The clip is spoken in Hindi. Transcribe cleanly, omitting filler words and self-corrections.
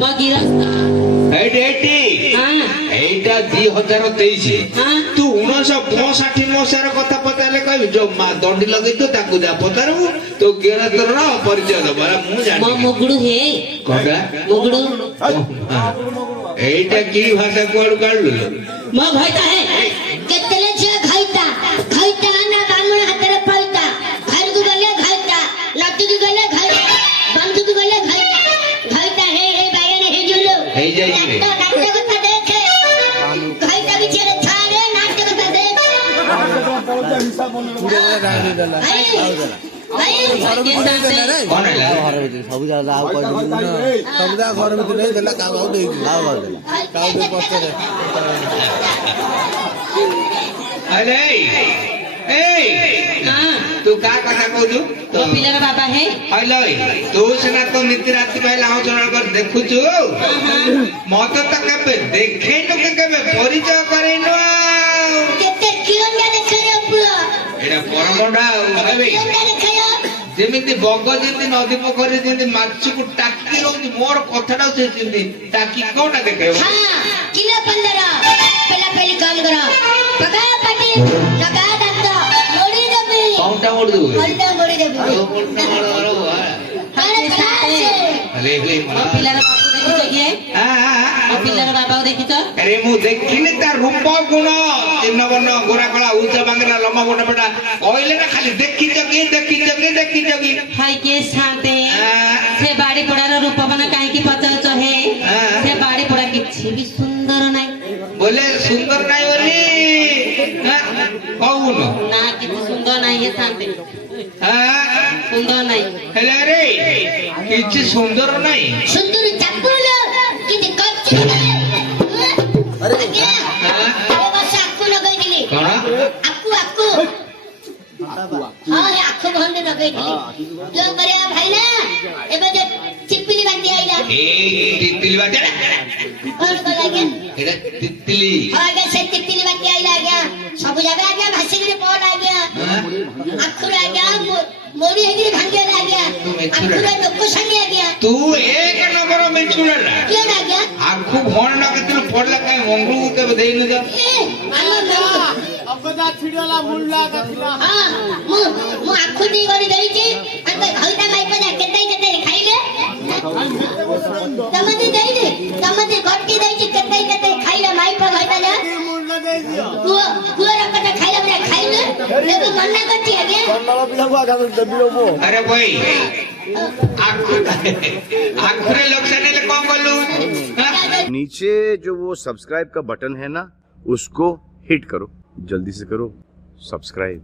ମୋ ଗିରସ୍ତ এইটা 2023 তু 1965 মশার কথা পচারে কইবি जो মা দণ্ডি লগাই তো তাকু যা পচারবু তো গেরতর পরিচয় দেব মু জানি ମୋ ମୁଗୁଡୁ ହେ কোনটা ମୁଗୁଡୁ এইটা কি ভাষা কোড কাঢ়লু ମୋ ଘଇତା ହେ କେତେଲେ ଝିଅ ଘଇତା ଘଇତା ନା ବାମୁଣ ହାତରେ ପଇତା ଘରକୁ ଗଲେ ଘଇତା ଲଟିକୁ ଗଲେ ଘଇତା ବନ୍ଧୁକୁ ଗଲେ ଘଇତା ଘଇତା ହେ ହେ ବାଇଗଣ ହେ ଜୁଲୁ ହେଇ ଯାଇଚି রে ନାଟ୍ୟ କଥା ଦେଖେ ଘଇତା ବିଚାରେ ଛାଡେ ନାଟ୍ୟ କଥା ଦେଖେ কোন ହେଲା ସବୁ ଜାଗା ଆଉ କହିଦେଲି ସବୁ ଜାଗା ଘର ଭିତରେ ନେଇ ଦେଲା କାଉ ଆଉ ଦେଇକି କାଉ କରିଦେଲା କାଉ ଦେଇ ପଛରେ अरे ए तू का कथा कहू तो पिलार बाबा है हलो तू सेना तो नीति राति पहला हम चरण कर देखुछु मत त केबे देखे न केबे परिचय करे न केते किरंगा देखै पुआ एडा परमडा हेबे किरंगा देखै जेमिति बग जेमिति नदी पोखरी जेमिति माछ को टाकी रहउची मोर कथाडा से जेमिति टाकी कोना देखे हां किलो 15 पहला पहली कॉल करो पका पाटी लगा दंत मोड़ी देबी कौनटा मोड़ देबी कौनटा मोड़ी देबी अरे ले पिलार बाबू देखितो किए हां पिलार बाबा देखितो अरे मु देखिनी ता रूप गुण चिन्ह वर्ण गोरा कला उच्च बांगरा लम्बा मोटा बेटा कहले ना खाली देखी जगी हाय के शांते से बाड़ी पड़ार रूप बना काहे की पचाउच हे से बाड़ी पड़ा किछि भी सुंदर नाही बोले सुंदर नाही बोली कौन ना किछि सुंदर नाही हे शांते हां सुंदर नाही हेले रे किछि सुंदर नाही सुंदर चप्पल किछि कच्ची अरे हां बस आकु लगाई दिली कोन आकु हां हे आकु भंडे लगाई दिली जो करिया भाई ना एबे जे चिपली बांधी आइला ए तितली बाटे और को लागे एटा तितली आगे से तितली बांधी आइला गया सब जगह आ गया भासी के पड़ आ गया आकु आ गया मोड़ी हेगी भांगे आ गया आकु लोक संगे आ गया तू एक नंबर में छुड़ला क्यों आ गया आखु भण ना केतल पड़ला काई मंगलू के देई न जा ଅଗଦା ଛିଡିଗଲା ମୁଣ୍ଡା କାଥିଲା हां मु आखु दी गरी देइची अंत घइता माइपा केते खाइले तमती देइले तमती घटकी देइची केते खाइले माइपा घइता ना ମୁଣ୍ଡା ଦେଇ ଦିଅ तू रकटा खाइले हमरे खाइले एबे मन्ना करती है के କଣ୍ଡଳ ପିଲାକୁ ଆଗା ଦେବି ଲୋ अरे भाई आखुरे लोग से ने कौन बोलू नीचे जो वो सब्सक्राइब का बटन है ना उसको हिट करो जल्दी से करो सब्सक्राइब